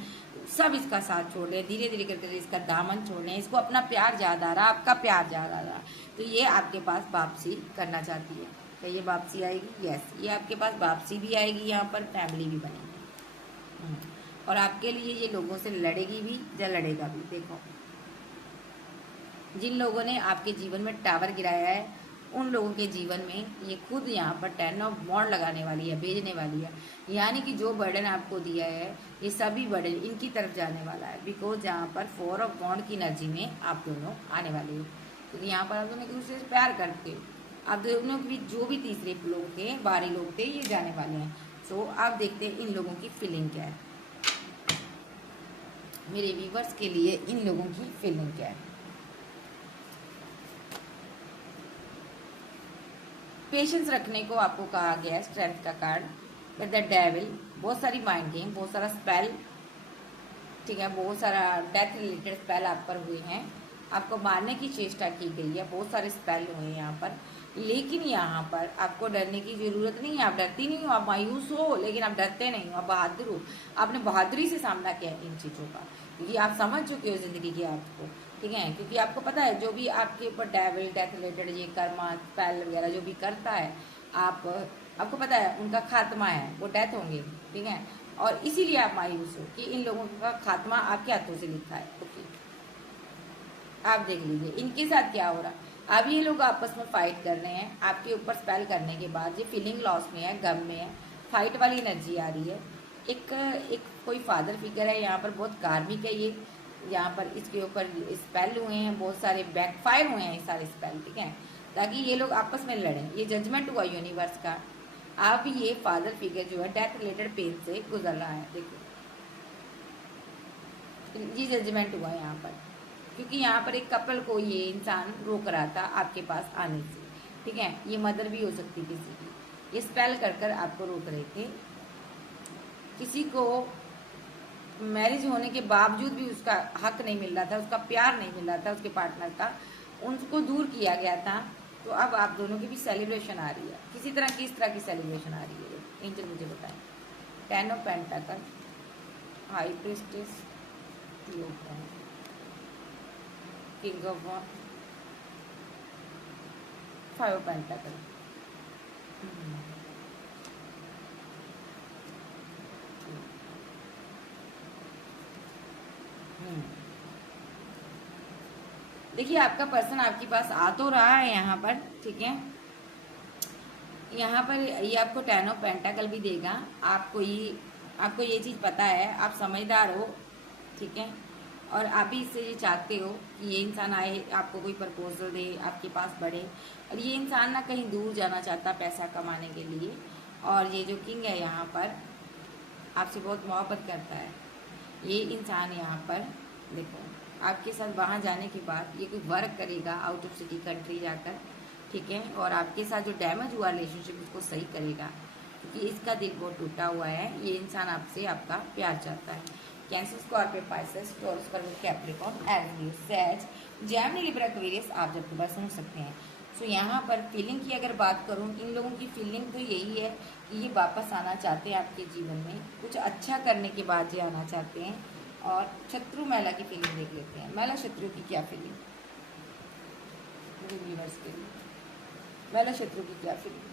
सब इसका साथ छोड़ रहे हैं। धीरे धीरे करके इसका दामन छोड़ रहे हैं। इसको अपना प्यार याद आ रहा, आपका प्यार याद आ रहा। तो ये आपके पास वापसी करना चाहती है। क्या ये वापसी आएगी? यस, ये आपके पास वापसी भी आएगी, यहाँ पर फैमिली भी बनेगी और आपके लिए ये लोगों से लड़ेगी भी या लड़ेगा भी। देखो जिन लोगों ने आपके जीवन में टावर गिराया है, उन लोगों के जीवन में ये खुद यहाँ पर 10 ऑफ वॉन्ड लगाने वाली है, भेजने वाली है। यानी कि जो बर्डन आपको दिया है, ये सभी बर्डन इनकी तरफ जाने वाला है। बिकॉज यहाँ पर 4 ऑफ वॉन्ड की एनर्जी में आप दोनों आने वाले हो, क्योंकि यहाँ पर आप दोनों एक दूसरे से प्यार करते हो। आप दोनों के बीच जो भी तीसरे लोग थे, बाहरी लोग थे, ये जाने वाले हैं। सो आप देखते हैं इन लोगों की फीलिंग क्या है। मेरे व्यूवर्स के लिए इन लोगों की फीलिंग क्या है। पेशेंस रखने को आपको कहा गया है, स्ट्रेंथ का कार्ड विद द डेविल। बहुत सारी माइंड गेम, बहुत सारा स्पेल, ठीक है, बहुत सारा डेथ रिलेटेड स्पेल आप पर हुए हैं। आपको मारने की चेष्टा की गई है, बहुत सारे स्पेल हुए हैं यहाँ पर। लेकिन यहाँ पर आपको डरने की जरूरत नहीं है। आप डरती नहीं हो, आप मायूस हो, लेकिन आप डरते नहीं हो, आप बहादुर हो। आपने बहादुरी से सामना किया इन चीज़ों का, क्योंकि आप समझ चुके हो जिंदगी की आपको। ठीक है, क्योंकि आपको पता है जो भी आपके ऊपर डेविल डेथ रिलेटेड ये कर्मा स्पेल वगैरह जो भी करता है, आपको पता है उनका खात्मा है, वो डेथ होंगे। ठीक है, और इसीलिए आप मायूस हो कि इन लोगों का खात्मा आपके हाथों से लिखा है। ओके, आप देख लीजिए इनके साथ क्या हो रहा। अब ये लोग आपस में फाइट कर रहे हैं आपके ऊपर स्पेल करने के बाद। ये फीलिंग लॉस में है, गम में है, फाइट वाली एनर्जी आ रही है। एक एक कोई फादर फिगर है यहाँ पर, बहुत कार्मिक है ये। यहाँ पर इसके ऊपर स्पेल हुए हैं, बहुत सारे बैकफायर हुए हैं ये सारे स्पेल। ठीक है, ताकि ये लोग आपस में लड़ें। ये जजमेंट हुआ यूनिवर्स का। अब ये फादर फिगर जो है डेथ रिलेटेड पेन से गुजर रहा है। देखो ये जजमेंट हुआ यहाँ पर, क्योंकि यहाँ पर एक कपल को ये इंसान रोक रहा था आपके पास आने से। ठीक है, ये मदर भी हो सकती किसी की। ये स्पेल कर कर आपको रोक रहे थे। किसी को मैरिज होने के बावजूद भी उसका हक नहीं मिल रहा था, उसका प्यार नहीं मिल रहा था उसके पार्टनर का, उनको दूर किया गया था। तो अब आप दोनों की भी सेलिब्रेशन आ रही है। किसी तरह की, इस तरह की सेलिब्रेशन आ रही है। एंजल मुझे बताएं। 10 of pentacle, high priestess, king of wand, 5 of pentacle. देखिए आपका पर्सन आपके पास आ तो रहा है यहाँ पर। ठीक है, यहाँ पर ये आपको 10 ऑफ पेंटाकल भी देगा। आपको ये चीज़ पता है, आप समझदार हो। ठीक है, और आप भी इससे ये चाहते हो कि ये इंसान आए, आपको कोई प्रपोजल दे, आपके पास बढ़े। और ये इंसान ना कहीं दूर जाना चाहता पैसा कमाने के लिए। और ये जो किंग है यहाँ पर आपसे बहुत मोहब्बत करता है। ये इंसान यहाँ पर देखो आपके साथ वहाँ जाने के बाद ये कोई वर्क करेगा आउट ऑफ सिटी कंट्री जाकर। ठीक है, और आपके साथ जो डैमेज हुआ रिलेशनशिप उसको सही करेगा, क्योंकि इसका दिल बहुत टूटा हुआ है। ये इंसान आपसे आपका प्यार चाहता है। Cancer, Scorpio, Pisces, Taurus, Virgo, Capricorn, Aries, sage, Gemini, Libra, Aquarius आप जब दोबारा समझ सकते हैं। सो यहाँ पर फीलिंग की अगर बात करूँ, इन लोगों की फीलिंग तो यही है कि ये वापस आना चाहते हैं आपके जीवन में, कुछ अच्छा करने के बाद ये आना चाहते हैं। और शत्रु महिला की फीलिंग देख लेते हैं। महिला शत्रु की क्या फीलिंग व्यूअर्स के लिए, महिला शत्रु की क्या फीलिंग।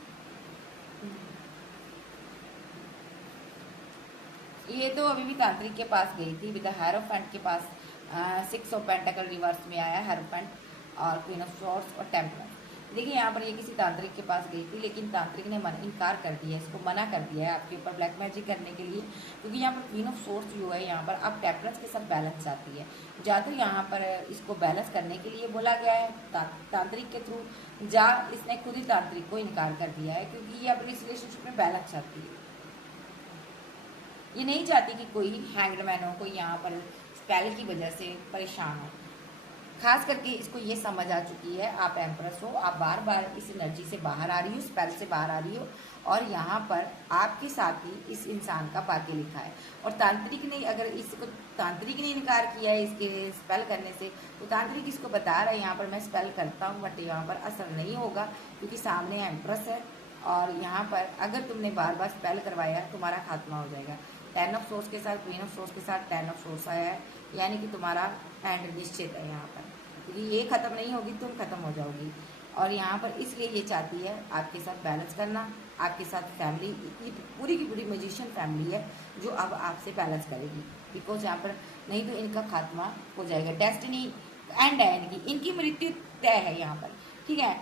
ये तो अभी भी तांत्रिक के पास गई थी, विद हेरोफेंट के पास 6 ऑफ पेंटाकल रिवर्स में आया, हेरोफेंट और क्वीन ऑफ सॉर्ड्स और टेम्परेंस। देखिए यहाँ पर ये किसी तांत्रिक के पास गई थी, लेकिन तांत्रिक ने इनकार कर दिया, इसको मना कर दिया है आपके ऊपर ब्लैक मैजिक करने के लिए। क्योंकि यहाँ पर क्वीन ऑफ सोर्स जो है यहाँ पर अब टेम्परेंस के साथ बैलेंस आती है। ज़्यादा यहाँ पर इसको बैलेंस करने के लिए बोला गया है तांत्रिक के थ्रू, इसने खुद ही तांत्रिक को इनकार कर दिया है, क्योंकि ये अपनी इस रिलेशनशिप में बैलेंस चाहती है। ये नहीं चाहती कि कोई हैंगरमैन हो, कोई यहाँ पर स्पेल की वजह से परेशान हो। खास करके इसको ये समझ आ चुकी है आप एम्प्रेस हो, आप बार बार इस एनर्जी से बाहर आ रही हो, स्पेल से बाहर आ रही हो। और यहाँ पर आपके साथ ही इस इंसान का भाग्य लिखा है। और तांत्रिक ने, अगर इसको तांत्रिक ने इनकार किया है इसके स्पेल करने से, तो तांत्रिक इसको बता रहा है यहाँ पर मैं स्पेल करता हूँ बट यहाँ पर असर नहीं होगा, क्योंकि सामने एम्प्रेस है। और यहाँ पर अगर तुमने बार बार स्पेल करवाया तुम्हारा खात्मा हो जाएगा। 10 ऑफ सोर्स के साथ क्वीन ऑफ सोर्स के साथ 10 ऑफ सोर्स आया है, यानी कि तुम्हारा एंड निश्चित है यहाँ पर, क्योंकि ये खत्म नहीं होगी, तुम खत्म हो जाओगी। और यहाँ पर इसलिए ये चाहती है आपके साथ बैलेंस करना, आपके साथ फैमिली, पूरी की पूरी मैजिशियन फैमिली है जो अब आपसे बैलेंस करेगी। बिकॉज यहाँ पर नहीं तो इनका खात्मा हो जाएगा, डेस्टिनी एंड है इनकी मृत्यु तय है यहाँ पर। ठीक है,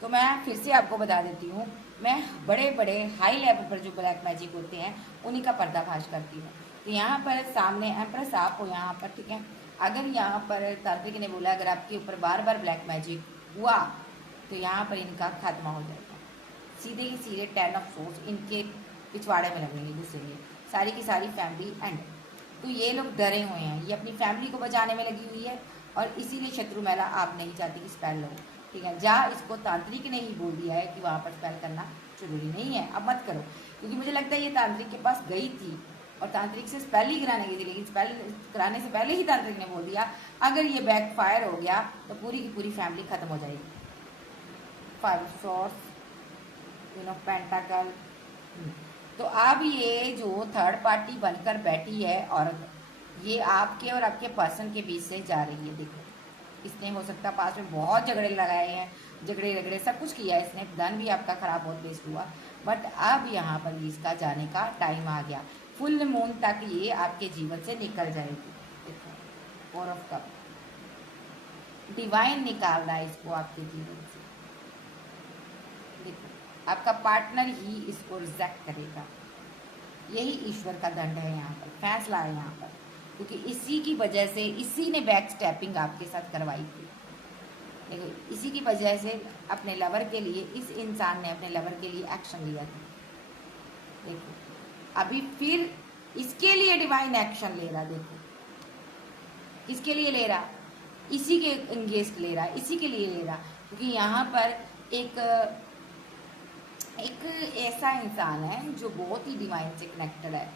तो मैं फिर से आपको बता देती हूँ, मैं बड़े बड़े हाई लेवल पर जो ब्लैक मैजिक होते हैं उन्हीं का पर्दाफाश करती हूँ। तो यहाँ पर सामने एम्प्रेस आप हो यहाँ पर। ठीक है, अगर यहाँ पर तांत्रिक ने बोला अगर आपके ऊपर बार बार ब्लैक मैजिक हुआ तो यहाँ पर इनका खात्मा हो जाएगा। सीधे ही सीधे 10 ऑफ सोर्स इनके पिछवाड़े में लगेंगे, घुसेंगे सारी की सारी फैमिली एंड। तो ये लोग डरे हुए हैं, ये अपनी फैमिली को बचाने में लगी हुई है, और इसीलिए शत्रु महिला आप नहीं चाहती कि स्पेल लो। ठीक है, जहाँ इसको तांत्रिक ने ही बोल दिया है कि वहाँ पर स्पेल करना जरूरी नहीं है, अब मत करो। क्योंकि मुझे लगता है ये तांत्रिक के पास गई थी और तांत्रिक से स्पेल ही कराने गई थी, लेकिन स्पेल कराने से पहले ही तांत्रिक ने बोल दिया अगर ये बैकफायर हो गया तो पूरी की पूरी फैमिली खत्म हो जाएगी। 5 ऑफ सॉर्ड्स, क्वीन ऑफ पेंटाकल। तो अब ये जो थर्ड पार्टी बनकर बैठी है औरत, ये आपके और आपके पर्सन के बीच से जा रही है। देखो इसने हो सकता है पास में बहुत झगड़े लगाए हैं, झगड़े रगड़े सब कुछ किया है इसने, धन भी आपका खराब बहुत वेस्ट हुआ। बट अब यहाँ पर इसका जाने का टाइम आ गया, फुल मून तक ये आपके जीवन से निकल जाएगी। देखो फोर ऑफ कप, डिवाइन निकाल रहा है इसको आपके जीवन से। देखो आपका पार्टनर ही इसको रिजेक्ट करेगा, यही ईश्वर का दंड है यहाँ पर, फैसला है यहाँ पर, क्योंकि इसी की वजह से इसी ने बैक स्टेपिंग आपके साथ करवाई थी। देखो इसी की वजह से अपने लवर के लिए, इस इंसान ने अपने लवर के लिए एक्शन लिया था। देखो अभी फिर इसके लिए डिवाइन एक्शन ले रहा। देखो किसके लिए ले रहा, इसी के एंगेज ले रहा, इसी के लिए ले रहा, क्योंकि यहाँ पर एक ऐसा इंसान है जो बहुत ही डिवाइन से कनेक्टेड है।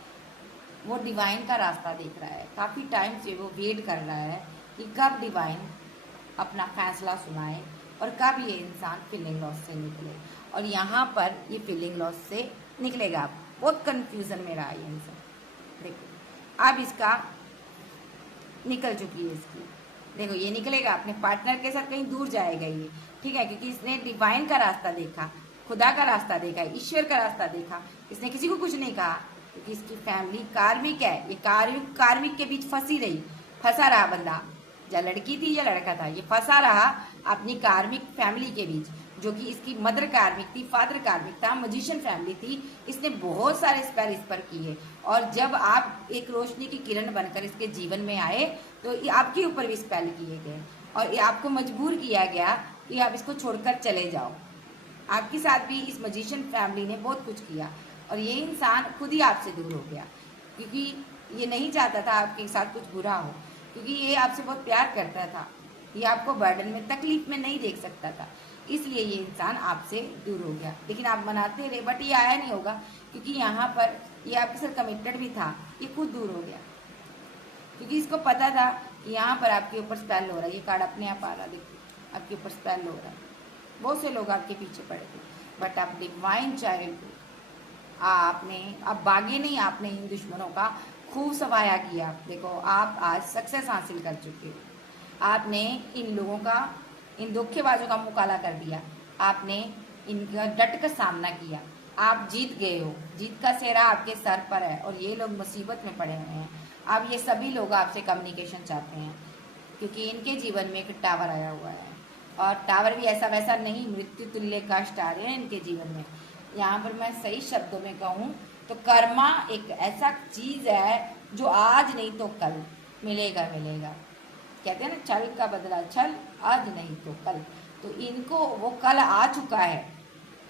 वो डिवाइन का रास्ता देख रहा है, काफ़ी टाइम से वो वेट कर रहा है कि कब डिवाइन अपना फैसला सुनाए और कब ये इंसान फीलिंग लॉस से निकले। और यहाँ पर ये फीलिंग लॉस से निकलेगा। बहुत कंफ्यूजन में रहा ये इंसान। देखो अब इसका निकल चुकी है इसकी। देखो ये निकलेगा, अपने पार्टनर के साथ कहीं दूर जाएगा ये, ठीक है, क्योंकि इसने डिवाइन का रास्ता देखा, खुदा का रास्ता देखा, ईश्वर का रास्ता देखा। इसने किसी को कुछ नहीं कहा, क्योंकि इसकी फैमिली कार्मिक है। ये कार्मिक के बीच फंसा रहा बंदा, या लड़की थी या लड़का था, ये फंसा रहा अपनी कार्मिक फैमिली के बीच, जो कि इसकी मदर कार्मिक थी, फादर कार्मिक था, मजिशियन फैमिली थी। इसने बहुत सारे स्पेल इस पर किए, और जब आप एक रोशनी की किरण बनकर इसके जीवन में आए तो आपके ऊपर भी स्पेल किए गए, और आपको मजबूर किया गया कि आप इसको छोड़कर चले जाओ। आपके साथ भी इस मजिशियन फैमिली ने बहुत कुछ किया, और ये इंसान खुद ही आपसे दूर हो गया, क्योंकि ये नहीं चाहता था आपके साथ कुछ बुरा हो, क्योंकि ये आपसे बहुत प्यार करता था। ये आपको बर्डन में, तकलीफ में नहीं देख सकता था, इसलिए ये इंसान आपसे दूर हो गया। लेकिन आप मनाते रहे, बट ये आया नहीं होगा, क्योंकि यहाँ पर ये आपके साथ कमिटेड भी था। ये खुद दूर हो गया, क्योंकि इसको पता था कि यहाँ पर आपके ऊपर स्पेल हो रहा है। ये कार्ड अपने आप आ रहा, देखिए आपके ऊपर स्पेल हो रहा है। बहुत से लोग आपके पीछे पड़े थे, बट आप डिवाइन चाइल्ड, आपने अब भागे नहीं, आपने इन दुश्मनों का खूब सफाया किया। देखो आप आज सक्सेस हासिल कर चुके हो। आपने इन लोगों का, इन धोखेबाजों का मुकाला कर दिया, आपने इनका डट कर सामना किया, आप जीत गए हो। जीत का सेहरा आपके सर पर है, और ये लोग मुसीबत में पड़े हुए हैं। अब ये सभी लोग आपसे कम्युनिकेशन चाहते हैं, क्योंकि इनके जीवन में एक टावर आया हुआ है, और टावर भी ऐसा वैसा नहीं, मृत्यु तुल्य कष्ट आ रहे हैं इनके जीवन में। यहाँ पर मैं सही शब्दों में कहूँ तो कर्मा एक ऐसा चीज है जो आज नहीं तो कल मिलेगा। कहते हैं ना, छल का बदला छल, आज नहीं तो कल। तो इनको वो कल आ चुका है,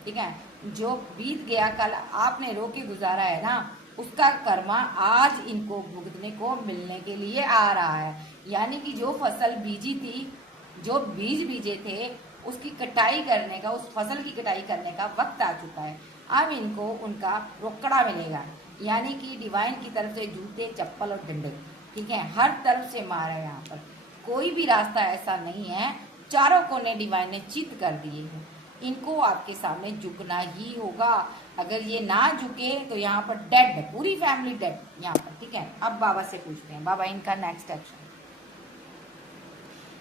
ठीक है। जो बीत गया कल आपने रो के गुजारा है ना, उसका कर्मा आज इनको भुगतने को मिलने के लिए आ रहा है। यानी कि जो फसल बीजी थी, जो बीज बीजे थे, उसकी कटाई करने का, उस फसल की कटाई करने का वक्त आ चुका है। अब इनको उनका रोकड़ा मिलेगा, यानी कि डिवाइन की तरफ से जूते, चप्पल और डंडे, ठीक है, हर तरफ से मार है। यहाँ पर कोई भी रास्ता ऐसा नहीं है, चारों कोने डिवाइन ने चित कर दिए हैं। इनको आपके सामने झुकना ही होगा। अगर ये ना झुके तो यहाँ पर डेड, पूरी फैमिली डेड यहाँ पर, ठीक है। अब बाबा से पूछते हैं, बाबा इनका नेक्स्ट एक्शन।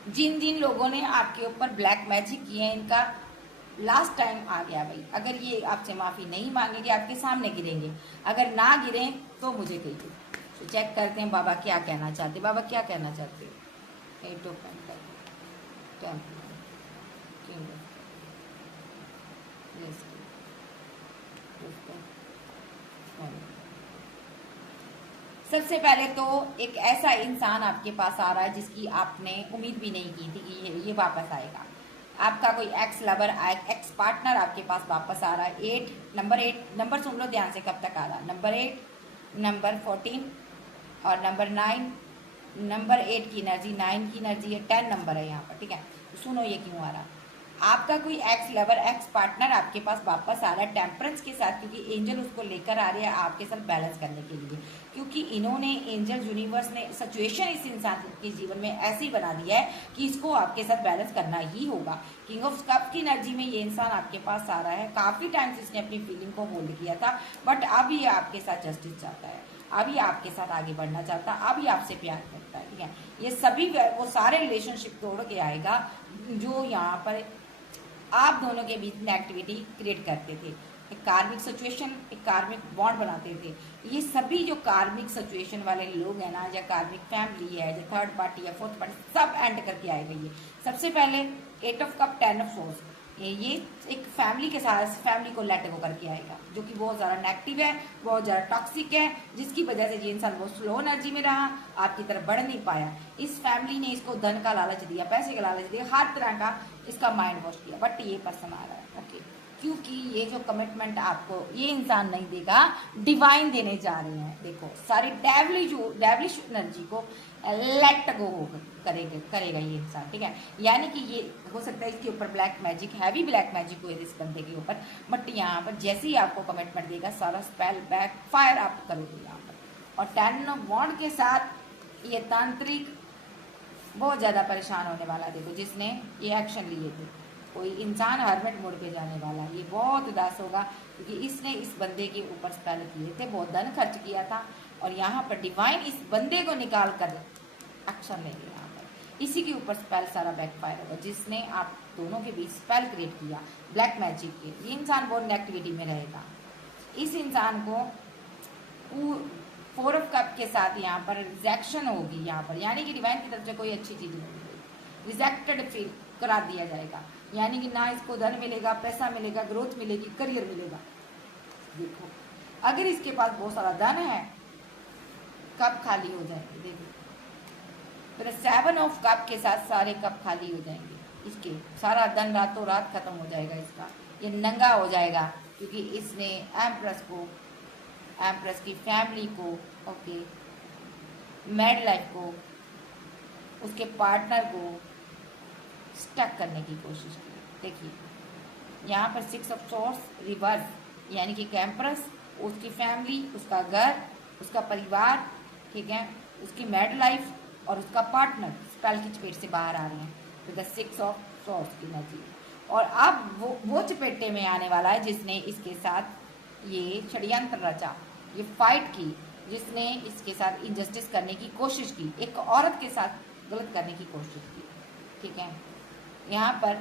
जिन जिन लोगों ने आपके ऊपर ब्लैक मैजिक किए हैं, इनका लास्ट टाइम आ गया भाई। अगर ये आपसे माफी नहीं मांगेंगे, आपके सामने गिरेंगे। अगर ना गिरे तो मुझे कहिए। तो चेक करते हैं बाबा क्या कहना चाहते। बाबा क्या कहना चाहते हो? 8 ऑफ पेंटिकल, किंग ऑफ सबसे पहले तो एक ऐसा इंसान आपके पास आ रहा है जिसकी आपने उम्मीद भी नहीं की थी कि ये वापस आएगा। आपका कोई एक्स लवर, एक्स पार्टनर आपके पास वापस आ रहा है। नंबर 8 नंबर सुन लो ध्यान से कब तक आ रहा है। नंबर 8, नंबर 14 और नंबर 9। नंबर 8 की एनर्जी, 9 की एनर्जी है, 10 नंबर है यहाँ पर, ठीक है। तो सुनो ये क्यों आ रहा। आपका कोई एक्स लवर, एक्स पार्टनर आपके पास वापस आ रहा है टेम्परेंस के साथ, क्योंकि एंजल उसको लेकर आ रहे हैं आपके साथ बैलेंस करने के लिए। क्योंकि इन्होंने, एंजल यूनिवर्स ने सिचुएशन इस इंसान के जीवन में ऐसी बना दी है कि इसको आपके साथ बैलेंस करना ही होगा। किंग ऑफ कप की एनर्जी में ये इंसान आपके पास आ रहा है। काफी टाइम से इसने अपनी फीलिंग को होल्ड किया था, बट अब ये आपके साथ जस्टिस चाहता है, अभी आपके साथ आगे बढ़ना चाहता है, अभी आपसे प्यार करता है। ठीक है, ये सभी वो सारे रिलेशनशिप तोड़ के आएगा जो यहाँ पर आप दोनों के बीच नेगेटिविटी क्रिएट करते थे। एक कार्मिक सिचुएशन, एक कार्मिक बॉन्ड बनाते थे। ये सभी जो कार्मिक सिचुएशन वाले लोग हैं ना, या कार्मिक फैमिली है, जो थर्ड पार्टी या फोर्थ पार्टी, सब एंड करके आएगा ये। सबसे पहले 8 ऑफ कप 10 ऑफ सोर्स, ये एक फैमिली के साथ फैमिली को लेट गो करके आएगा, जो कि बहुत ज़्यादा नेगेटिव है, बहुत ज़्यादा टॉक्सिक है, जिसकी वजह से ये इंसान बहुत स्लो एनर्जी में रहा, आपकी तरफ बढ़ नहीं पाया। इस फैमिली ने इसको धन का लालच दिया, पैसे का लालच दिया, हर तरह का इसका माइंड वॉश किया, बट ये पर्सन आ रहा है। ओके, क्योंकि ये जो कमिटमेंट आपको ये इंसान नहीं देगा, डिवाइन देने जा रहे हैं। देखो, सारी डेवलिश एनर्जी को लेट गो करेगा ये इंसान। ठीक है, यानी कि ये हो सकता है इसके ऊपर black magic, heavy black magic हुए इस बंदे के ऊपर, बट यहाँ पर जैसे ही आपको कमिटमेंट देगा, सारा स्पेल बैक फायर आप करोगे यहाँ पर। और 10 ऑफ वॉन्ड के साथ ये तांत्रिक बहुत ज़्यादा परेशान होने वाला। देखो, जिसने ये एक्शन लिए थे, कोई इंसान हर्मिट मोड पे जाने वाला, ये बहुत उदास होगा, क्योंकि इसने इस बंदे के ऊपर स्पेल किए थे, बहुत धन खर्च किया था, और यहाँ पर डिवाइन इस बंदे को निकाल कर एक्शन लेंगे। यहाँ पर इसी के ऊपर स्पेल सारा बैकफायर होगा, जिसने आप दोनों के बीच स्पेल क्रिएट किया ब्लैक मैजिक के। ये इंसान बहुत नेगेटिविटी में रहेगा। इस इंसान को 4 ऑफ कप के साथ यहाँ पर रिजेक्शन होगी यहाँ पर, यानी कि डिवाइन की तरफ से कोई अच्छी चीज नहीं मिलेगी, रिजेक्टेड फील करा दिया जाएगा। यानी कि ना इसको धन मिलेगा, पैसा मिलेगा, ग्रोथ मिलेगी, करियर मिलेगा। देखो, अगर इसके पास बहुत सारा धन है, कप खाली हो जाएंगे। देखो, फिर 7 ऑफ कप के साथ सारे कप खाली हो जाएंगे इसके, सारा धन रातों रात खत्म हो जाएगा इसका, ये नंगा हो जाएगा, क्योंकि इसने एम्प्रेस को, एम्प्रेस की फैमिली को, ओके, मैड लाइफ को, उसके पार्टनर को स्टक करने की कोशिश की। देखिए, यहाँ पर 6 ऑफ सोर्स रिवर्स, यानी कि एम्प्रेस, उसकी फैमिली, उसका घर, उसका परिवार, ठीक है, उसकी मैड लाइफ और उसका पार्टनर स्पेल की चपेट से बाहर आ रहे हैं विद 6 ऑफ सोर्स की एनर्जी। और अब वो चपेटे में आने वाला है जिसने इसके साथ ये षड्यंत्र रचा, ये फाइट की, जिसने इसके साथ इनजस्टिस करने की कोशिश की, एक औरत के साथ गलत करने की कोशिश की। ठीक है, यहाँ पर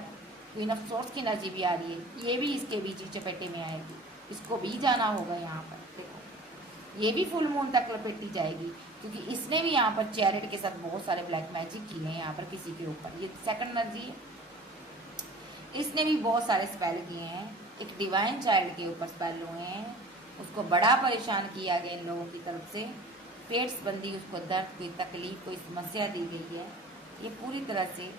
क्वीन ऑफ सोर्स की एनर्जी भी आ रही है, ये भी इसके बीच ही चपेटे में आएगी, इसको भी जाना होगा यहाँ पर। देखो, ये भी फुल मून तक लपेटी जाएगी, क्योंकि इसने भी यहाँ पर चैरिट के साथ बहुत सारे ब्लैक मैजिक किए हैं यहाँ पर किसी के ऊपर। ये सेकंड एनर्जी है, इसने भी बहुत सारे स्पेल किए हैं, एक डिवाइन चाइल्ड के ऊपर स्पेल हुए हैं, उसको बड़ा परेशान किया गया इन लोगों की तरफ से, पेट्स बंदी, उसको दर्द, कोई तकलीफ, कोई समस्या दी गई है। ये पूरी तरह से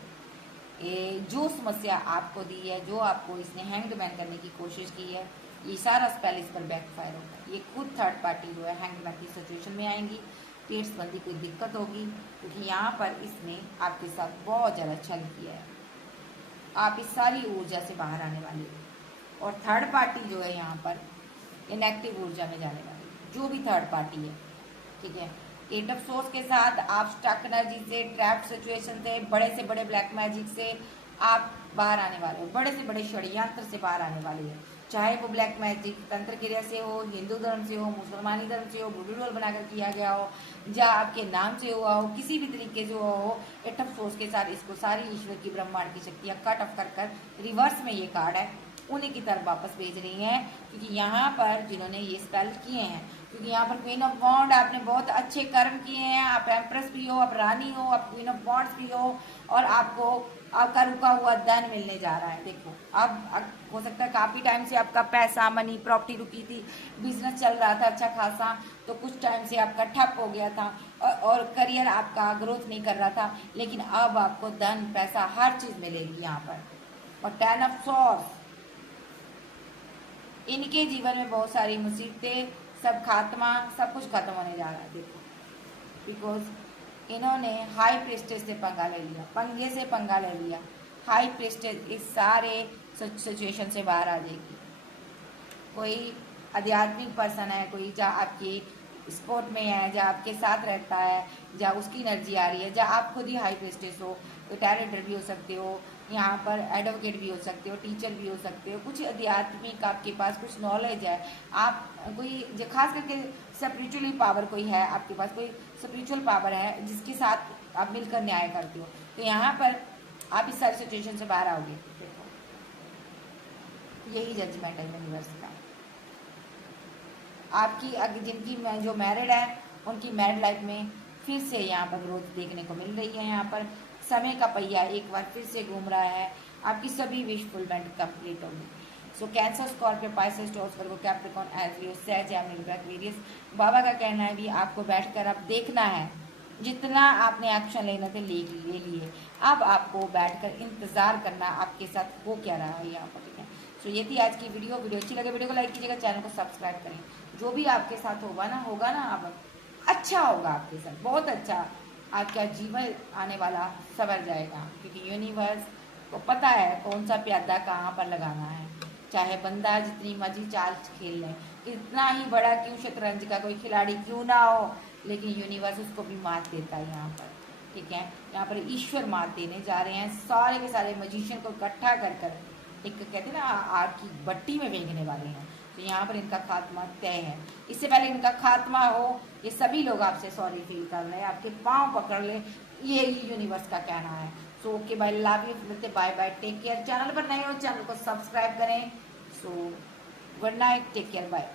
जो समस्या आपको दी है, जो आपको इसने हैंगमैन करने की कोशिश की है, ये सारा स्पेल इस पर बैकफायर होगा। ये खुद थर्ड पार्टी जो है हैंगमैन की सिचुएशन में आएंगी, पेट्स बंदी कोई दिक्कत होगी, क्योंकि यहाँ पर इसने आपके साथ बहुत ज़्यादा छल किया है। आप इस सारी ऊर्जा से बाहर आने वाली हो, और थर्ड पार्टी जो है यहाँ पर ये नेगेटिव ऊर्जा में जाने वाली है, जो भी थर्ड पार्टी है। ठीक है, 8 ऑफ सोर्स के साथ आप स्टक एनर्जी से, ट्रैप सिचुएशन से, बड़े से बड़े ब्लैक मैजिक से आप बाहर आने वाले हो, बड़े से बड़े षड्यंत्र से बाहर आने वाले हैं। चाहे वो ब्लैक मैजिक तंत्र क्रिया से हो, हिंदू धर्म से हो, मुसलमानी धर्म से हो, वुडू बनाकर किया गया हो, या आपके नाम से हुआ हो, किसी भी तरीके से हुआ हो, 8 ऑफ सोर्स के साथ इसको सारी ईश्वर की ब्रह्मांड की शक्तियाँ कट ऑफ कर रिवर्स में ये कार्ड है उन्हीं की तरफ वापस भेज रही हैं, क्योंकि यहाँ पर जिन्होंने ये स्पेल किए हैं, क्योंकि यहाँ पर क्वीन ऑफ वॉन्ड, आपने बहुत अच्छे कर्म किए हैं, आप एम्प्रेस भी हो, आप रानी हो, आप क्वीन ऑफ वॉन्ड्स भी हो, और आपको आपका रुका हुआ धन मिलने जा रहा है। देखो, अब हो सकता है काफ़ी टाइम से आपका पैसा, मनी, प्रॉपर्टी रुकी थी, बिजनेस चल रहा था अच्छा खासा, तो कुछ टाइम से आपका ठप हो गया था, और करियर आपका ग्रोथ नहीं कर रहा था, लेकिन अब आपको धन, पैसा, हर चीज़ मिलेगी यहाँ पर। और 10 ऑफ सोर्स, इनके जीवन में बहुत सारी मुसीबतें, सब खात्मा, सब कुछ खत्म होने जा रहा है। देखो, बिकॉज इन्होंने हाई प्रेस्टेज से पंगा ले लिया, पंगे से पंगा ले लिया, हाई प्रिस्टेस इस सारे सिचुएशन से बाहर आ जाएगी। कोई आध्यात्मिक पर्सन है, कोई जहाँ आपकी स्पोर्ट में है, जहाँ आपके साथ रहता है, जहाँ उसकी एनर्जी आ रही है, जहाँ आप खुद ही हाई प्रिस्टेस हो, तो टैलेंटर भी हो सकते हो, यहाँ पर एडवोकेट भी हो सकते हो, टीचर भी हो सकते हो, कुछ आध्यात्मिक आपके पास कुछ नॉलेज है, आप कोई जो खास करके स्पिरिचुअली पावर कोई है आपके पास, कोई स्पिरिचुअल पावर है जिसके साथ आप मिलकर न्याय करते हो, तो यहाँ पर आप इस सारी सिचुएशन से बाहर आओगे। देखो यही जजमेंट है यूनिवर्स का। आपकी जिनकी जो मैरिड है उनकी मैरिड लाइफ में फिर से यहाँ पर ग्रोथ देखने को मिल रही है। यहाँ पर समय का पहिया एक बार फिर से घूम रहा है, आपकी सभी विश फुलमेंट कंप्लीट होगी। सो cancer, Scorpio, Pisces, Taurus, Virgo, Capricorn, Aquarius, सैज, जेमिनी, एक्वेरियस, बाबा का कहना है भी आपको बैठकर अब देखना है, जितना आपने एक्शन लेना थे ले लिए, अब आपको बैठकर इंतजार करना आपके साथ हो क्या रहा है यहाँ पर, ठीक है। सो ये थी आज की वीडियो अच्छी लगे वीडियो को लाइक कीजिएगा, चैनल को सब्सक्राइब करें। जो भी आपके साथ होगा ना अब अच्छा होगा, आपके साथ बहुत अच्छा आपका जीवन आने वाला सवर जाएगा, क्योंकि यूनिवर्स को पता है कौन सा प्यादा कहाँ पर लगाना है। चाहे बंदा जितनी मर्जी चाल खेल ले, कितना ही बड़ा क्यों शतरंज का कोई खिलाड़ी क्यों ना हो, लेकिन यूनिवर्स उसको भी मात देता है यहाँ पर, ठीक है। यहाँ पर ईश्वर मात देने जा रहे हैं, सारे के सारे मजिशियन को इकट्ठा कर एक कहते हैं ना आग की भट्टी में फेंकने वाले हैं। तो यहाँ पर इनका खात्मा तय है। इससे पहले इनका खात्मा हो, ये सभी लोग आपसे सॉरी फील कर रहे हैं, आपके पाँव पकड़ ले, ये यूनिवर्स का कहना है। So okay bye, love you, मिलते bye bye, take care. Channel पर नए हो चैनल को सब्सक्राइब करें। So good night, take care, bye.